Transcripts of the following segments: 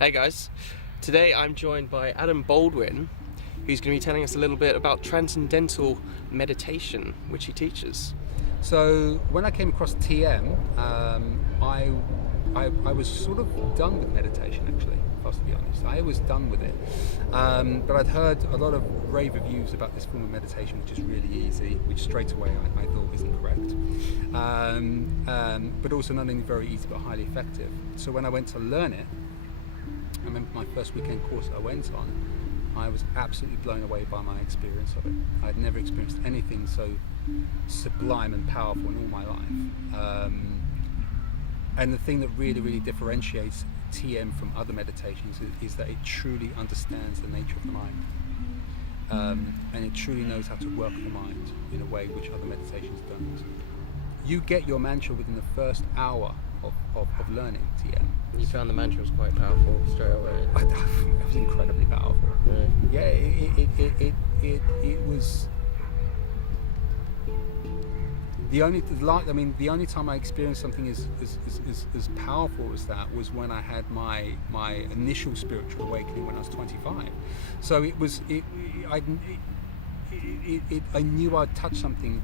Hey guys, today I'm joined by Adam Baldwin, who's going to be telling us a little bit about Transcendental Meditation, which he teaches. So when I came across TM, I was sort of done with meditation, actually, if I was to be honest. I was done with it. But I'd heard a lot of rave reviews about this form of meditation, which is really easy, which straight away I thought isn't correct. But also not only very easy, but highly effective. So when I went to learn it, I remember my first weekend course I went on, I was absolutely blown away by my experience of it. I'd never experienced anything so sublime and powerful in all my life. And the thing that really differentiates TM from other meditations is that it truly understands the nature of the mind. And it truly knows how to work the mind in a way which other meditations don't. You get your mantra within the first hour of learning TM. You found the mantra was quite powerful straight away. It was incredibly powerful. Really? Yeah, it was the only time I experienced something as powerful as that was when I had my initial spiritual awakening when I was 25. So I knew I'd touched something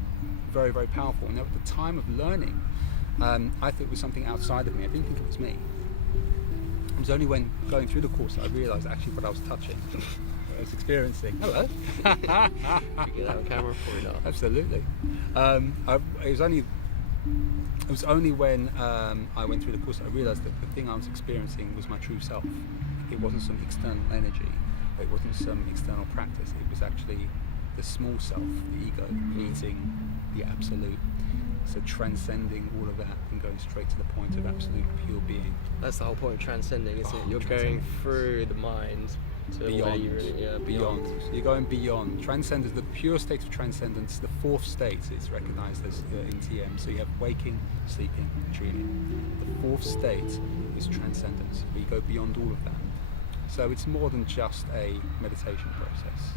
very powerful. And at the time of learning, I thought it was something outside of me. I didn't think it was me. It was only when going through the course that I realised actually what I was touching, what I was experiencing. Hello. You get that on camera for you now. Absolutely. It was only when I went through the course that I realised that the thing I was experiencing was my true self. It wasn't some external energy. It wasn't some external practice. It was actually the small self, the ego, meeting the absolute. So transcending all of that and going straight to the point of absolute pure being. That's the whole point of transcending, isn't it? You're going through the mind to Beyond. where you really, beyond. You're going beyond. Transcendence, the pure state of transcendence, the fourth state is recognized as in TM. So you have waking, sleeping, dreaming. The fourth state is transcendence, where you go beyond all of that. So it's more than just a meditation process.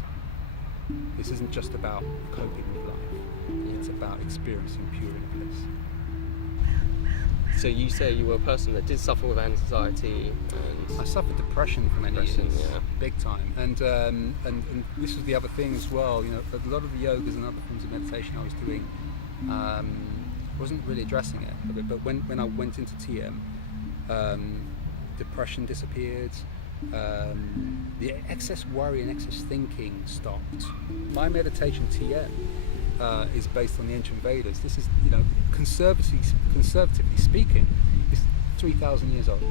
This isn't just about coping with life. It's about experiencing pure inner bliss. So you say you were a person that did suffer with anxiety and... I suffered depression for many years, yeah. Big time. And this was the other thing as well. You know, a lot of the yogas and other forms of meditation I was doing wasn't really addressing it. But when I went into TM, depression disappeared. The excess worry and excess thinking stopped. My meditation TM is based on the ancient Vedas. This is, conservatively speaking, it's 3,000 years old.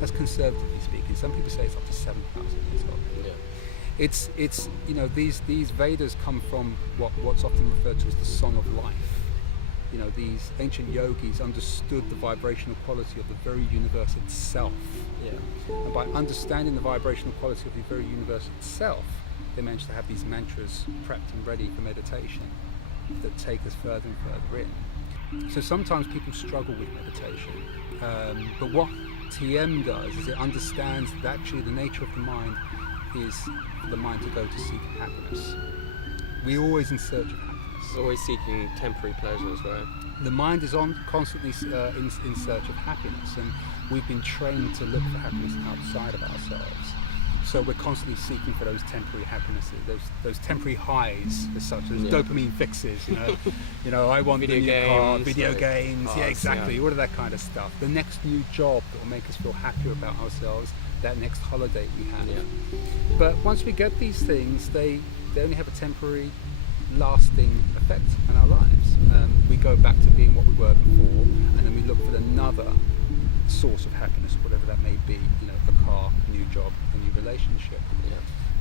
That's conservatively speaking. Some people say it's up to 7,000 years old. Yeah. It's these Vedas come from what's often referred to as the Song of Life. These ancient yogis understood the vibrational quality of the very universe itself. Yeah. And by understanding the vibrational quality of the very universe itself, they managed to have these mantras prepped and ready for meditation that take us further and further in. So sometimes people struggle with meditation, but what TM does is it understands that actually the nature of the mind is for the mind to go to seek happiness. We're always in search of happiness. Always seeking temporary pleasures, right? The mind is constantly in search of happiness, and we've been trained to look for happiness outside of ourselves. So we're constantly seeking for those temporary happinesses, those temporary highs, as such as dopamine fixes. I want video the new games, car, video games, cars, yeah, exactly, all of that kind of stuff. The next new job that will make us feel happier about ourselves. That next holiday we have. Yeah. But once we get these things, they only have a temporary, lasting effect on our lives. We go back to being what we were before, and then we look for another source of happiness, whatever that may be. A car, a new job, a new relationship. Yeah.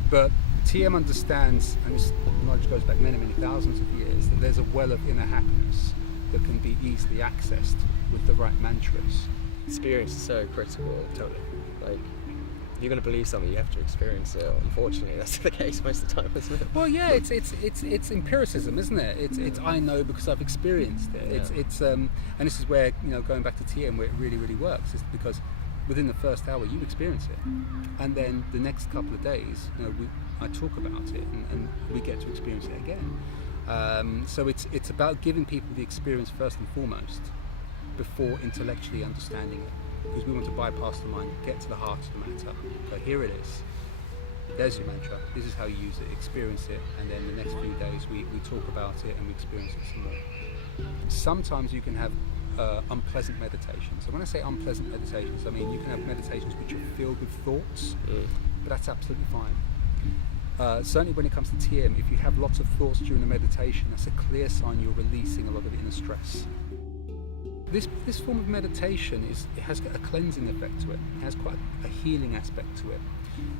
But TM understands, and this knowledge goes back many thousands of years, that there's a well of inner happiness that can be easily accessed with the right mantras. Experience is so critical. Totally. Like, if you're going to believe something, you have to experience it. Unfortunately, that's the case most of the time, isn't it? Well, yeah, it's empiricism, isn't it? It's I know because I've experienced it. Yeah. It's and this is where going back to TM where it really works is because within the first hour you experience it, and then the next couple of days, I talk about it and we get to experience it again. So it's about giving people the experience first and foremost, before intellectually understanding it. because we want to bypass the mind, get to the heart of the matter. So here it is. There's your mantra. This is how you use it, experience it, and then the next few days we talk about it and we experience it some more. Sometimes you can have unpleasant meditations. So when I say unpleasant meditations, I mean you can have meditations which are filled with thoughts, but that's absolutely fine. Certainly when it comes to TM, if you have lots of thoughts during the meditation, that's a clear sign you're releasing a lot of inner stress. This form of meditation it has a cleansing effect to it. It has quite a healing aspect to it.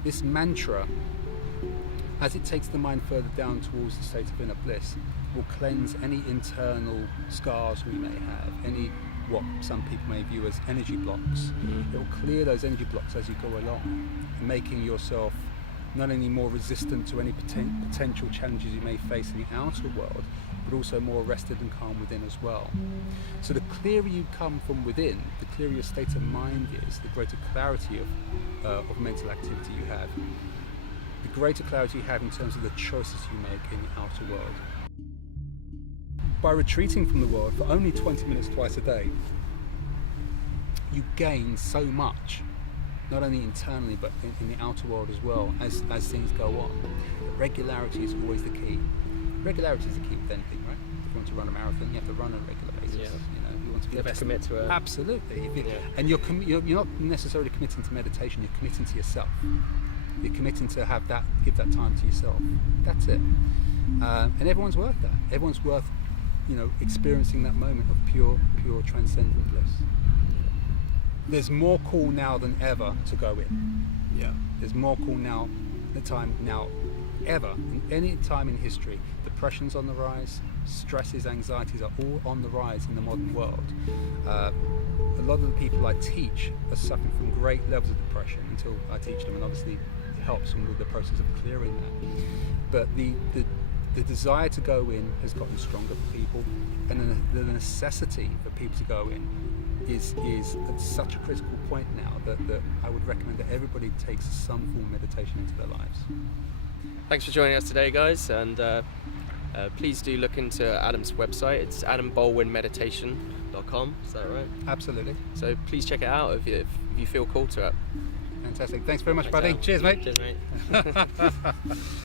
This mantra, as it takes the mind further down towards the state of inner bliss, will cleanse any internal scars we may have, any what some people may view as energy blocks. It will clear those energy blocks as you go along, making yourself not only more resistant to any potential challenges you may face in the outer world, but also more rested and calm within as well. So the clearer you come from within, the clearer your state of mind is, the greater clarity of mental activity you have, the greater clarity you have in terms of the choices you make in the outer world. By retreating from the world for only 20 minutes twice a day, you gain so much, not only internally but in the outer world as well, as things go on. Regularity is always the key. Regularity is the key with anything, right? If you want to run a marathon, you have to run on a regular basis. Yeah. You know, you want to be able to commit to it. Absolutely. And you're not necessarily committing to meditation. You're committing to yourself. You're committing to give that time to yourself. That's it. And everyone's worth that. Everyone's worth, experiencing that moment of pure transcendent bliss. There's more call now than ever to go in. Yeah. There's more call now ever, in any time in history. Depression's on the rise, stresses, anxieties are all on the rise in the modern world. A lot of the people I teach are suffering from great levels of depression until I teach them, and obviously it helps them with the process of clearing that. But the desire to go in has gotten stronger for people, and the necessity for people to go in is at such a critical point now that I would recommend that everybody takes some form of meditation into their lives. Thanks for joining us today, guys, and please do look into Adam's website. It's adambolwinmeditation.com. Is that right? Absolutely. So please check it out if you feel called to it. Fantastic. Thanks very much, Thanks, buddy. Al. Cheers, mate. Cheers, mate.